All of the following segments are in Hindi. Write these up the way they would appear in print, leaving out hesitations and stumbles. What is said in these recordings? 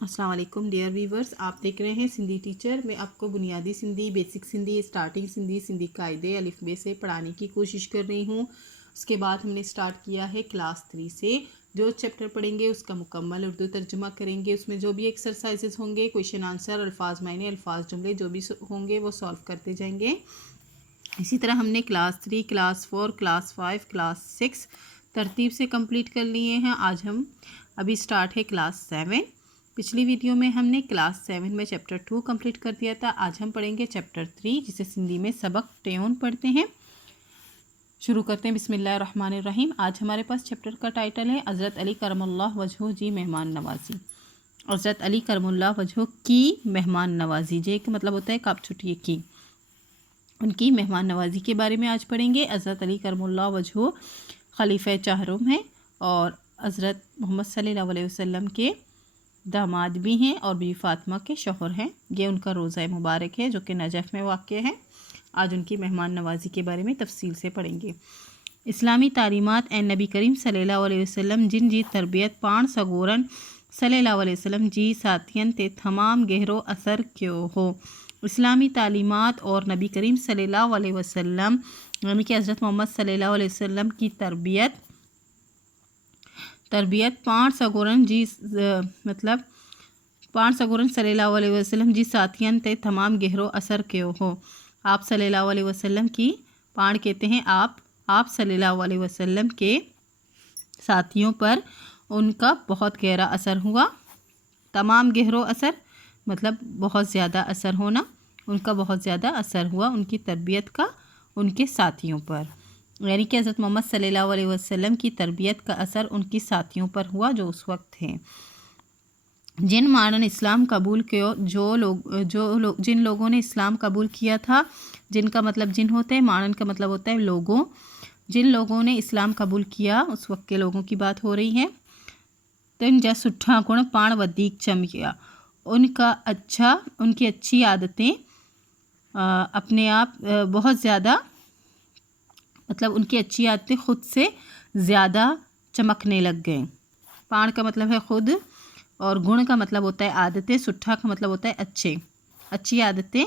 अस्सलाम वालेकुम डियर व्यूवर्स, आप देख रहे हैं सिंधी टीचर। मैं आपको बुनियादी सिंधी, बेसिक सिंधी, स्टार्टिंग सिंधी, सिंधी कायदे अलिफ बे से पढ़ाने की कोशिश कर रही हूँ। उसके बाद हमने स्टार्ट किया है क्लास 3 से। जो चैप्टर पढ़ेंगे उसका मुकम्मल उर्दू तर्जुमा करेंगे। उसमें जो भी एक्सरसाइजेज होंगे, क्वेश्चन आंसर, अल्फाज मायने, अल्फाज जुमले जो भी होंगे वो सॉल्व करते जाएंगे। इसी तरह हमने क्लास 3, क्लास 4, क्लास 5, क्लास 6 तरतीब से कंप्लीट कर लिए हैं। आज हम अभी स्टार्ट है क्लास 7। पिछली वीडियो में हमने क्लास 7 में चैप्टर 2 कंप्लीट कर दिया था। आज हम पढ़ेंगे चैप्टर 3, जिसे सिंधी में सबक ट्यून पढ़ते हैं। शुरू करते हैं बिस्मिल्लाहिर्रहमानिर्रहीम। आज हमारे पास चैप्टर का टाइटल है हज़रत अली करमल्लाहु वजहू जी मेहमान नवाजी। हज़रत अली करमल्लाहु वजहू की मेहमान नवाजी, जे का मतलब होता है काप छुट्टी की, उनकी मेहमान नवाजी के बारे में आज पढ़ेंगे। हज़रत अली करमुल्लाह वजहू खलीफा चाहरुम हैं और हज़रत मोहम्मद सल्लल्लाहु अलैहि वसल्लम के दामाद भी हैं और बीवी फ़ातिमा के शौहर हैं। ये उनका रोज़ा मुबारक है जो कि नजफ़ में वाक़या है। आज उनकी मेहमान नवाजी के बारे में तफसील से पढ़ेंगे। इस्लामी तालीमात ए नबी करीम सल्लल्लाहु अलैहि वसल्लम जिन जी तरबियत पाण सगोरन सल्लल्लाहु अलैहि वसल्लम जी साथियन ते तमाम गहरो असर क्यों हो। इस्लामी तालीमात और नबी करीम सल्लल्लाहु अलैहि वसल्लम यानी कि हज़रत मोहम्मद सल्लल्लाहु अलैहि वसल्लम की तरबियत पाण सगोरन जी मतलब पाण सगोरन सल्लल्लाहु अलैहि वसल्लम जी साथियन ते तमाम गहरो असर क्यों हो। आप सल्लल्लाहु अलैहि वसल्लम की पाण कहते हैं आप सल्लल्लाहु अलैहि वसल्लम के साथियों पर उनका बहुत गहरा असर हुआ। तमाम गहरो असर मतलब बहुत ज़्यादा असर होना, उनका बहुत ज़्यादा असर हुआ उनकी तरबियत का उनके साथियों पर, यानी कि हज़रत मोहम्मद सल्लल्लाहु अलैहि वसल्लम की तरबियत का असर उनकी साथियों पर हुआ जो उस वक्त थे। जिन मानन इस्लाम कबूल किया, जिन लोगों ने इस्लाम कबूल किया था, जिनका मतलब जिन होते हैं, मानन का मतलब होता है लोगों। जिन लोगों ने इस्लाम कबूल किया उस वक्त के लोगों की बात हो रही है। तिन जा सुठा गुण पाण वधीक चमकिया, उनकी अच्छी आदतें अपने आप बहुत ज़्यादा मतलब उनकी अच्छी आदतें खुद से ज़्यादा चमकने लग गए। पाण का मतलब है खुद और गुण का मतलब होता है आदतें, सुट्ठा का मतलब होता है अच्छी आदतें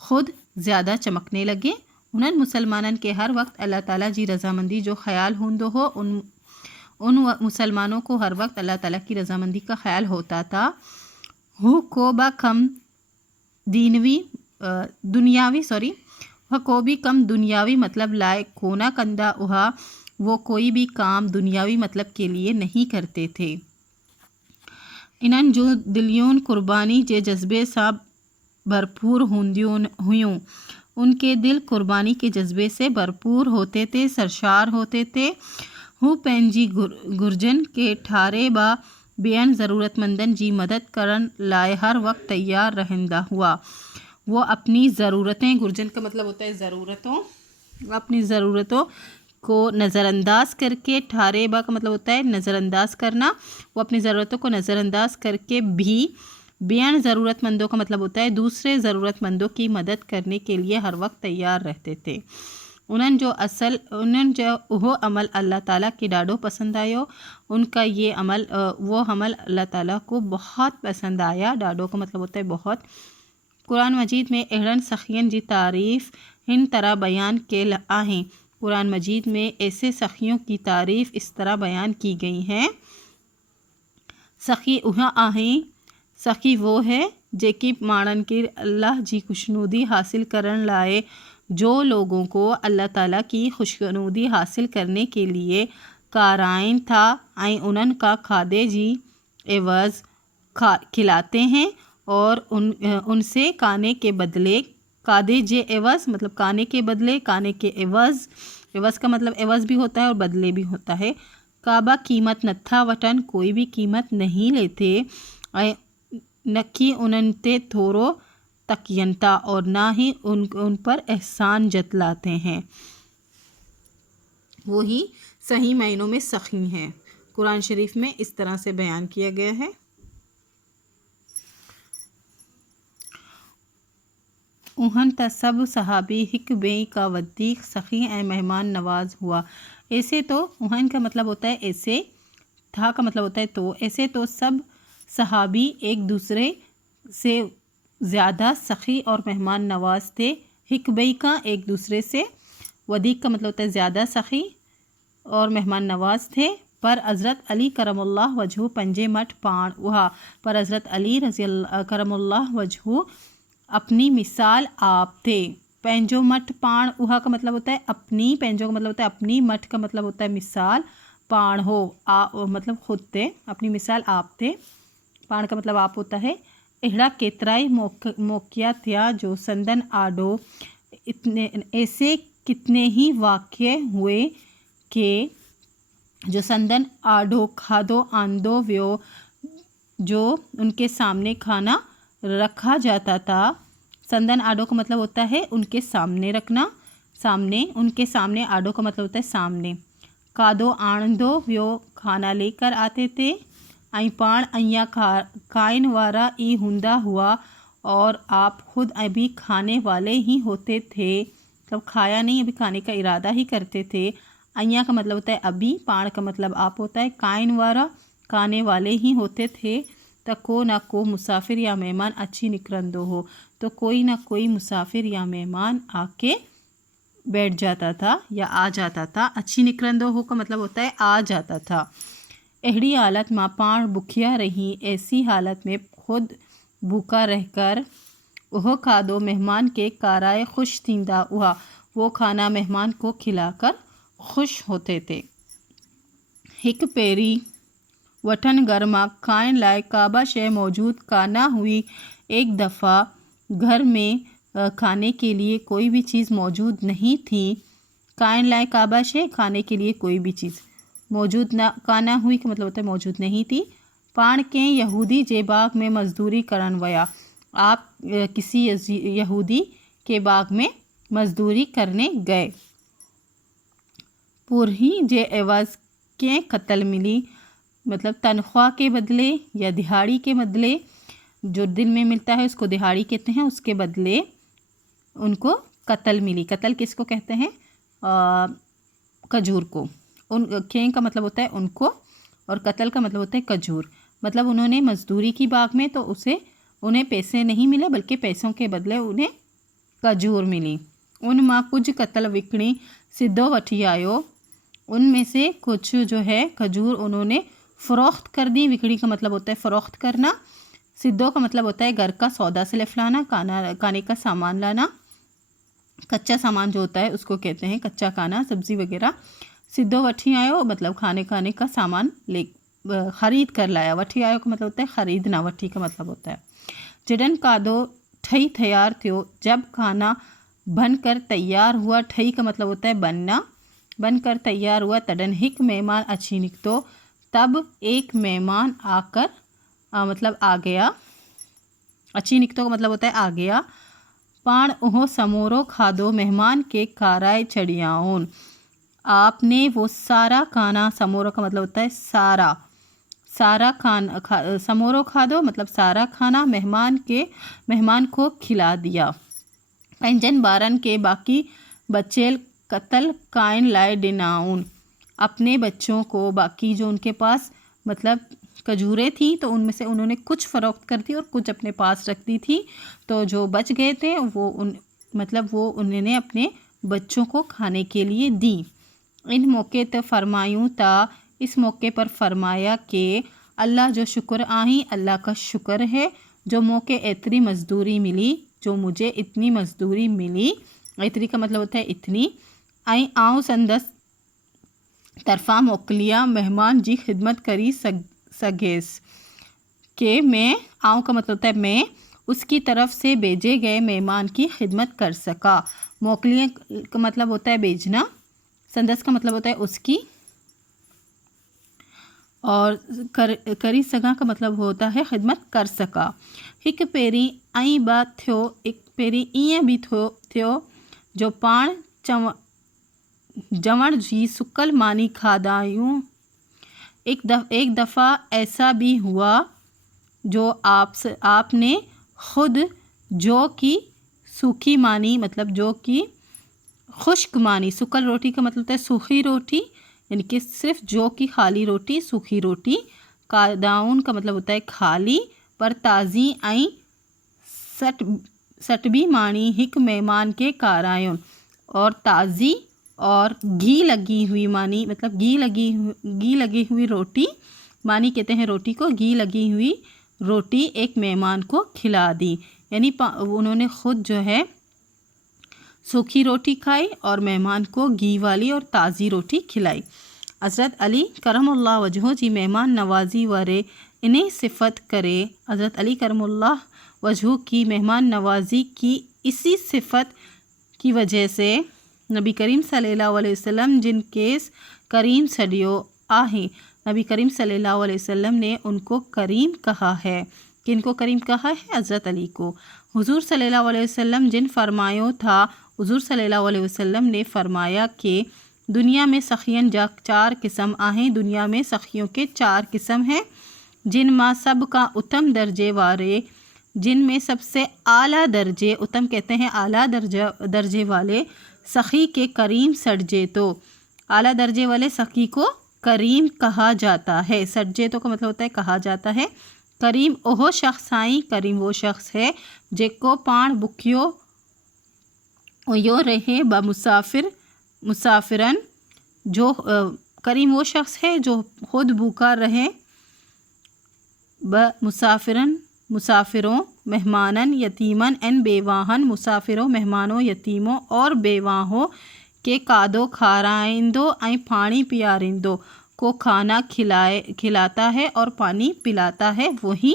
खुद ज़्यादा चमकने लगे। उन्हनि मुसलमानन के हर वक्त अल्लाह ताला जी रज़ामंदी जो ख्याल हूंदो हो, उन मुसलमानों को हर वक्त अल्लाह ताला की रज़ामंदी का ख्याल होता था। हु को बा कम दुनियावी मतलब लाए कोना कंदा उहा, वो कोई भी काम दुनियावी मतलब के लिए नहीं करते थे। इन्हनि जो दिलियों कुर्बानी जे जज्बे सां भरपूर हुयूं, उनके दिल कुर्बानी के जज्बे से भरपूर होते थे, सरशार होते थे। हू पंहिंजी घुर्जन के ठारे बा ॿियनि ज़रूरतमंदनि जी मदद करण लाए हर वक्त तैयार रहंदा हुआ। वो अपनी ज़रूरतें, घुर्जन का मतलब होता है ज़रूरतों, अपनी ज़रूरतों को नज़रअंदाज करके, ठारे बा का मतलब होता है नज़रअंदाज करना, वो अपनी ज़रूरतों को नज़रअंदाज करके भी बेन ज़रूरतमंदों का मतलब होता है दूसरे ज़रूरतमंदों की मदद करने के लिए हर वक्त तैयार रहते थे। उन्हनि जो उहो अमल अल्लाह ताला के ॾाढो पसंद आयो। उनका ये अमल वो अमल अल्लाह ताला को बहुत पसंद आया। ॾाढो का मतलब होता है बहुत। कुरान मजीद में अहिड़नि सखियन जी तारीफ़ हिन तरह बयान कयल आहे। कुरान मजीद में ऐसे सखियों की तारीफ़ इस तरह बयान की गई है। सखी उहा आहे, सखी वो है जेकी माणन के अल्लाह जी खुशनुदी हासिल करण लाए, जो लोगों को अल्लाह ताला की खुशनुदी हासिल करने के लिए काराइन था ऐं उन्हनि का खादे जी एवज़ खिलाते हैं और उनसे काने के बदले, कादे जे एवज़ मतलब काने के बदले, काने के एवज़ का मतलब एवज़ भी होता है और बदले भी होता है। काबा कीमत नथा वटन, कोई भी कीमत नहीं लेते, ऐं नकी उन्हनि ते थोरो तकियनता और ना ही उन पर एहसान जतलाते हैं। वो ही सही मायनों में सखी हैं। कुरान शरीफ में इस तरह से बयान किया गया है। उहन त सब सहाबी हिक बेई का वदीक सखी ऐं मेहमान नवाज हुआ। ऐसे तो उहन का मतलब होता है ऐसे, था का मतलब होता है तो, ऐसे तो सब सहाबी एक दूसरे से ज़्यादा सखी और मेहमान नवाज थे। हिकबई का एक दूसरे से, वदीक का मतलब होता है ज़्यादा सखी और मेहमान नवाज थे। पर हज़रत अली करमुल्लाह वजहू पंजे मठ पाण वहा, पर हज़रत अली रज़ी अल्लाह करमुल्लाह वजहू अपनी मिसाल आप थे। पंजो मठ पाण उहा का मतलब होता है अपनी, पंजो का मतलब होता है अपनी, मठ का मतलब होता है मिसाल, पाण हो मतलब खुद थे, अपनी मिसाल आप थे, पाण का मतलब आप होता है। एहड़ा केतराई मौकिया थिया जो संदन आडो, इतने ऐसे कितने ही वाक़े हुए कि जो संदन आडो खादो आंदो व्यो, जो उनके सामने खाना रखा जाता था। संदन आडो का मतलब होता है उनके सामने रखना, सामने, उनके सामने, आडो का मतलब होता है सामने। कादो आंदो व्यो खाना लेकर आते थे। आई पाण अइया काइन वारा ई हुंदा हुआ, और आप खुद अभी खाने वाले ही होते थे, मतलब खाया नहीं, अभी खाने का इरादा ही करते थे। अइया का मतलब होता है अभी, पाण का मतलब आप होता है, काइन वारा खाने वाले ही होते थे। तो को ना को मुसाफिर या मेहमान अच्छी निकरंदो हो, तो कोई ना कोई मुसाफिर या मेहमान आके बैठ जाता था या आ जाता था। अच्छी निकरंदो हो का मतलब होता है आ जाता था। एहड़ी हालत माँ पाण भूखिया रही, ऐसी हालत में खुद भूखा रहकर वह खादो मेहमान के काराए खुश थींदा हुआ, वो खाना मेहमान को खिलाकर खुश होते थे। हिक पेरी वठन घर मां खाइण लाइ काबा शइ मौजूद काना हुई। एक दफ़ा घर में खाने के लिए कोई भी चीज़ मौजूद नहीं थी। खाइण लाइ काबा शइ, खाने के लिए कोई भी चीज़ मौजूद ना, काना हुई का मतलब होता है मौजूद नहीं थी। पाण के यहूदी जे बाग में मजदूरी करन वया, आप किसी यहूदी के बाग में मजदूरी करने गए। पुरही जे एवज के कत्ल मिली, मतलब तनख्वाह के बदले या दिहाड़ी के बदले, जो दिन में मिलता है उसको दिहाड़ी कहते हैं, उसके बदले उनको कत्ल मिली। कत्ल किसको कहते हैं? खजूर को। उन खें का मतलब होता है उनको, और कत्ल का मतलब होता है खजूर। मतलब उन्होंने मजदूरी की बाग में, तो उन्हें पैसे नहीं मिले, बल्कि पैसों के बदले उन्हें खजूर मिली। उन माँ कुछ कत्ल विकणी सिद्धो वठी आयो, उनमें से कुछ जो है खजूर उन्होंने फ़रोख्त कर दी। विकड़ी का मतलब होता है फ़रोख्त करना। सिद्धो का मतलब होता है घर का सौदा सिलफ लाना, खाने का सामान लाना। कच्चा सामान जो होता है उसको कहते हैं कच्चा खाना, सब्ज़ी वगैरह। सिद्धो वठी आयो मतलब खाने का सामान ख़रीद कर लाया। वठी आयो का मतलब होता है ख़रीदना, वठी का मतलब होता है। जडन कादो ठई तैयार थियो, जब खाना बनकर तैयार हुआ। ठई का मतलब होता है बनना, बनकर तैयार हुआ। तडन हिक मेहमान अच्छी निकतो, तब एक मेहमान आकर मतलब आ गया। अच्छी निकतो का मतलब होता है आ गया। पाण ओहो समोरो खादो, मेहमान के काराय चढ़ियाऊन, आपने वो सारा खाना, समोरो का मतलब होता है सारा, सारा समोरो खादो मतलब सारा खाना मेहमान को खिला दिया। पंजन बारन के बाकी बच्चे कत्ल काइन लाए डिनाउन, अपने बच्चों को, बाकी जो उनके पास मतलब खजूरें थी तो उनमें से उन्होंने कुछ फ़रोख्त कर दी और कुछ अपने पास रख दी थी। तो जो बच गए थे वो उन्होंने अपने बच्चों को खाने के लिए दी। इन मौके तो फरमायूं ता, इस मौके पर फरमाया कि अल्लाह जो शुक्र आही, अल्लाह का शुक्र है जो मौके इतनी मजदूरी मिली, जो मुझे इतनी मजदूरी मिली। इतनी का मतलब होता है इतनी। आई आऊँ संदस तरफा मोकलिया, मेहमान जी खिदमत करी सगेस, के मैं आऊँ का मतलब होता है मैं उसकी तरफ से भेजे गए मेहमान की खिदमत कर सका। मोकलिया का मतलब होता है भेजना, संदस का मतलब होता है उसकी, और करी सगा का मतलब होता है खिदमत कर सका। हिक पेरी आई बात थियो, एक पेरी ईअं भी थियो जो पाण जवण जी सुकल मानी खादायूं। एक दफ़ा ऐसा भी हुआ जो आपने खुद जौ की सूखी मानी, मतलब जौ की खुश्क मानी। सुकल रोटी का मतलब होता है सूखी रोटी, यानी कि सिर्फ जौ की खाली रोटी, सूखी रोटी कादाउन का मतलब होता है खाली, पर ताज़ी आई सटबी मानी हिक मेहमान के कारायन, और ताज़ी और घी लगी हुई मानी मतलब घी लगी हुई रोटी मानी कहते हैं रोटी को, घी लगी हुई रोटी एक मेहमान को खिला दी। यानी उन्होंने ख़ुद जो है सूखी रोटी खाई और मेहमान को घी वाली और ताज़ी रोटी खिलाई। हज़रत अली करमुल्लाह वजहो जी मेहमान नवाजी वारे इन्हें सिफत करे। हज़रत अली करमुल्लाह वजहो की मेहमान नवाजी की इसी सिफत की वजह से नबी करीम सल्लल्लाहु अलैहि वसल्लम जिनके करीम सडियो आहे, नबी करीम सल्लल्लाहु अलैहि वसल्लम ने उनको करीम कहा है। किनको करीम कहा है? हज़रत अली को। हुजूर सल्लल्लाहु अलैहि वसल्लम जिन फरमायो था, हुजूर सल्लल्लाहु अलैहि वसल्लम ने फरमाया कि दुनिया में सखियन जा 4 किस्म आहें, दुनिया में सखियों के 4 किस्म हैं, जिन माँ सब का उत्तम दर्जे वाले, जिनमें सबसे आला दर्जे, उत्तम कहते हैं आला दर्जे वाले सखी के करीम सटजे, तो आला दर्जे वाले सखी को करीम कहा जाता है। सटजे तो का मतलब होता है कहा जाता है। करीम ओहो शख्स आई, करीम वो शख्स है जेको पाण बुखियो यो रहे ब मुसाफिरन, जो करीम वो शख्स है जो खुद भूखा रहे ब मुसाफिरों मेहमानन यतीमन एन बेवाहन, मुसाफिरों मेहमानों यतीमों और बेवाहों के कादो खाराइंदो आई पानी पियारिंदो को खाना खिलाता है और पानी पिलाता है, वही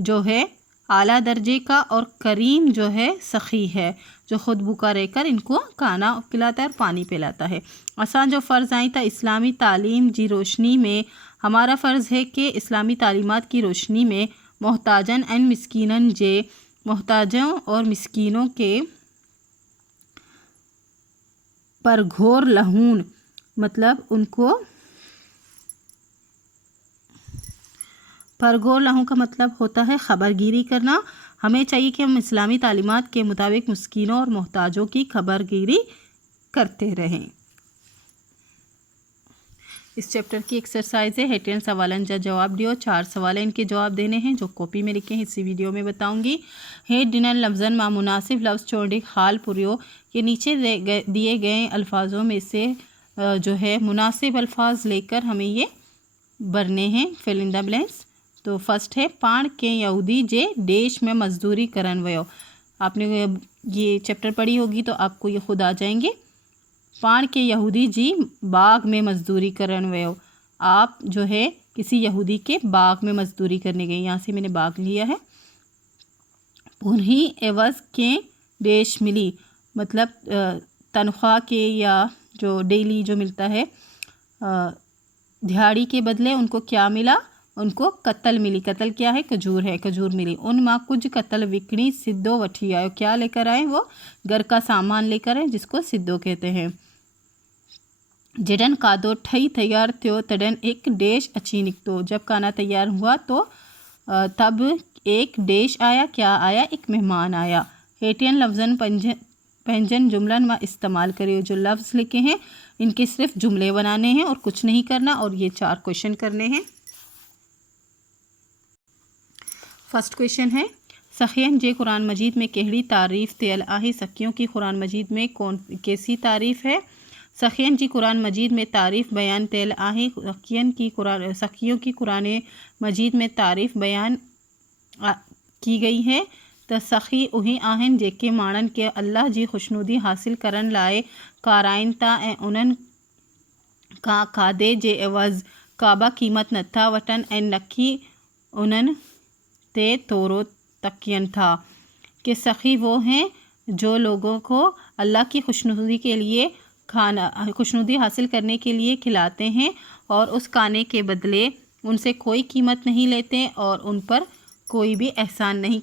जो है आला दर्जे का और करीम जो है सखी है, जो ख़ुद भूखा रहकर इनको खाना खिलाता है और पानी पिलाता है। असां जो फ़र्ज़ आई था इस्लामी तालीम जी रोशनी में, हमारा फ़र्ज़ है कि इस्लामी तालीमात की रोशनी में मोहताजन एन मिस्कीनन जे, मोहताजों और मिस्कीनों के पर घोर लहून मतलब उनको परगोर लहू का मतलब होता है ख़बरगिरी करना। हमें चाहिए कि हम इस्लामी तालीमात के मुताबिक मिस्कीनों और मोहताजों की खबरगिरी करते रहें। इस चैप्टर की एक्सरसाइज है, हेटियन सवालन जा जवाब दियो। 4 सवाल इनके जवाब देने हैं जो कॉपी में लिखे हैं, इसी वीडियो में बताऊंगी। हेड डिनर लफ्ज़न मा मुनासिब लफ्ज़ छोड़े हाल पुरियो, ये नीचे दिए गए अल्फाजों में से जो है मुनासिब अल्फाज लेकर हमें ये भरने हैं, फिल इन द ब्लैंक्स। तो फर्स्ट है पाण के यहूदी जे देश में मजदूरी करन वयो। आपने ये चैप्टर पढ़ी होगी तो आपको ये खुद आ जाएंगे। पाण के यहूदी जी बाग में मजदूरी करन वयो, आप जो है किसी यहूदी के बाग में मजदूरी करने गए, यहाँ से मैंने बाग लिया है। उन्हीं एवज़ के देश मिली मतलब तनख्वाह के या जो डेली जो मिलता है दिहाड़ी के बदले उनको क्या मिला? उनको कत्ल मिली। कत्ल क्या है? खजूर है, खजूर मिली। उन माँ कुछ कत्ल विकणी सिद्धो वठी आयो, क्या लेकर आए? वो घर का सामान लेकर आए जिसको सिद्धो कहते हैं। जडन कादो ठई तैयार थियो तडन एक डिश अची निकतो, जब खाना तैयार हुआ तो तब एक डिश आया। क्या आया? एक मेहमान आया। हेटियन लफ्ज़न पंजन जुमलन में इस्तेमाल करिए। जो लफ्ज़ लिखे हैं इनके सिर्फ जुमले बनाने हैं और कुछ नहीं करना, और ये 4 क्वेश्चन करने हैं। फर्स्ट क्वेश्चन है सखियन जे कुरान मजीद में केहड़ी तारीफ़ तेल आहे। सखियों की कुरान मजीद में कैसी तारीफ़ है? सखियन जी कुरान मजीद में तारीफ़ बयान तेल आहे। सखियों की कुरान मजीद में तारीफ़ बयान की गई है। त सखी उही आहिन जेके माणन के अल्लाह जी खुशनुदी हासिल करन लाए काराइन ता ऐं उन्हनि खां खाधे जे एवज़ काबा क़ीमत नथा वठन ऐं नखी उन्हनि ते तोरो तकियन था। कि सखी वो हैं जो लोगों को अल्लाह की खुशनुदी के लिए खुशनुदी हासिल करने के लिए खिलाते हैं और उस खाने के बदले उनसे कोई कीमत नहीं लेते और उन पर कोई भी एहसान नहीं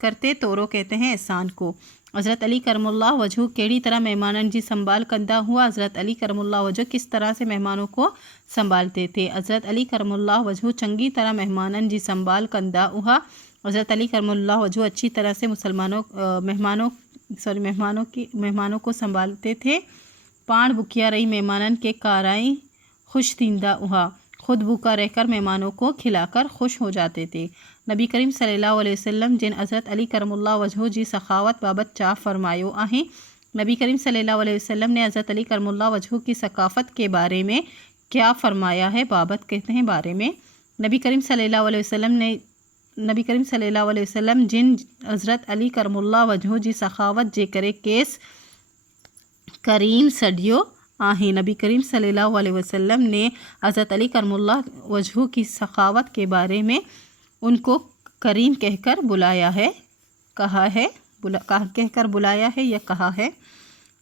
करते। तोरो कहते हैं एहसान को। हज़रत अली करमुल्लाह वजह केड़ी तरह मेहमानन जी संभाल कंदा हुआ। हज़रत अली करमुल्लाह वजह किस तरह से मेहमानों को संभालते थे। हज़रत अली करमुल्लाह वजह चंगी तरह मेहमानन जी संभाल कंदा हुआ। हज़रत अली करमुल्लाह वजह अच्छी तरह से मेहमानों को संभालते थे। पाण बुकिया रही मेहमानन के काराई खुश थींदा हुआ। खुद भूखा रहकर मेहमानों को खिलाकर खुश हो जाते थे। नबी करीम सल्लल्लाहु अलैहि वसल्लम जिन हज़रत अली करमुल्लाह वजहू जी सखावत बाबत चा फरमायो आहें। नबी करीम सल्लल्लाहु अलैहि वसल्लम ने हज़रत अली करमुल्लाह वजहू की सकाफ़त के बारे में क्या फ़रमाया है? बाबत कहते हैं बारे में। नबी करीम सल्लल्लाहु अलैहि वसल्लम जिन हज़रत अली करमुल्लाह वजहू जी सखावत जे करे केस करीम सडियो आहें। नबी करीम सल्लल्लाहु अलैहि वसल्लम ने हज़रत अली करमुल्लाह वजहू की सखावत के बारे में उनको करीम कहकर बुलाया है, कहा है, कहकर बुलाया है या कहा है।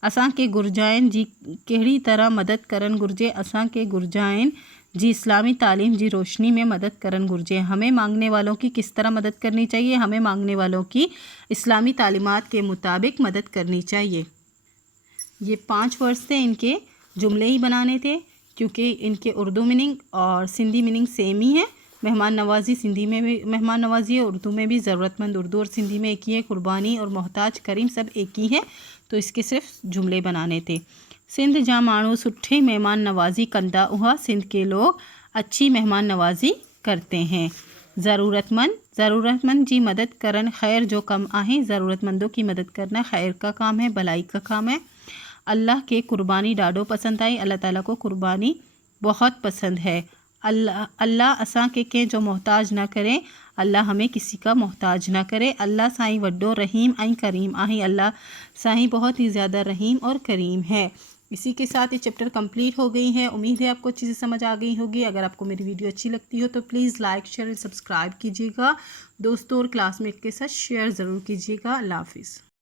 असां के गुरजाइन जी कहिड़ी तरह मदद करन घुर्जे? असां के गुरजाइन जी इस्लामी तालीम जी रोशनी में मदद करन घुर्जे। हमें मांगने वालों की किस तरह मदद करनी चाहिए? हमें मांगने वालों की इस्लामी तालीमात के मुताबिक मदद करनी चाहिए। ये 5 वर्ड्स थे, इनके जुमले ही बनाने थे क्योंकि इनके उर्दू मीनिंग और सिंधी मीनिंग सेम ही है। मेहमान नवाज़ी सिंधी में भी मेहमान नवाज़ी है, उर्दू में भी ज़रूरतमंद उर्दू और सिंधी में एक ही है। कुर्बानी और मोहताज करीम सब एक ही है, तो इसके सिर्फ जुमले बनाने थे। सिंध जा माण्हू सुठी मेहमान नवाज़ी कंदा हुआ। सिंध के लोग अच्छी मेहमान नवाज़ी करते हैं। ज़रूरतमंद जी मदद करन खैर जो कम आहे। ज़रूरतमंदों की मदद करना खैर का काम है, भलाई का काम है। अल्लाह के कुर्बानी ॾाढो पसंद आई। अल्लाह ताला को कुर्बानी बहुत पसंद है। अल्लाह असां के कंहिं जो मोहताज न करे। अल्लाह हमें किसी का मोहताज ना करे। अल्लाह साईं वड्डो रहीम ऐं करीम आहे। अल्लाह साईं बहुत ही ज़्यादा रहीम और करीम है। इसी के साथ ये चैप्टर कंप्लीट हो गई है। उम्मीद है आपको अच्छी से समझ आ गई होगी। अगर आपको मेरी वीडियो अच्छी लगती हो तो प्लीज़ लाइक शेयर सब्सक्राइब कीजिएगा। दोस्तों और क्लासमेट के साथ शेयर ज़रूर कीजिएगा। अल्लाह हाफिज़।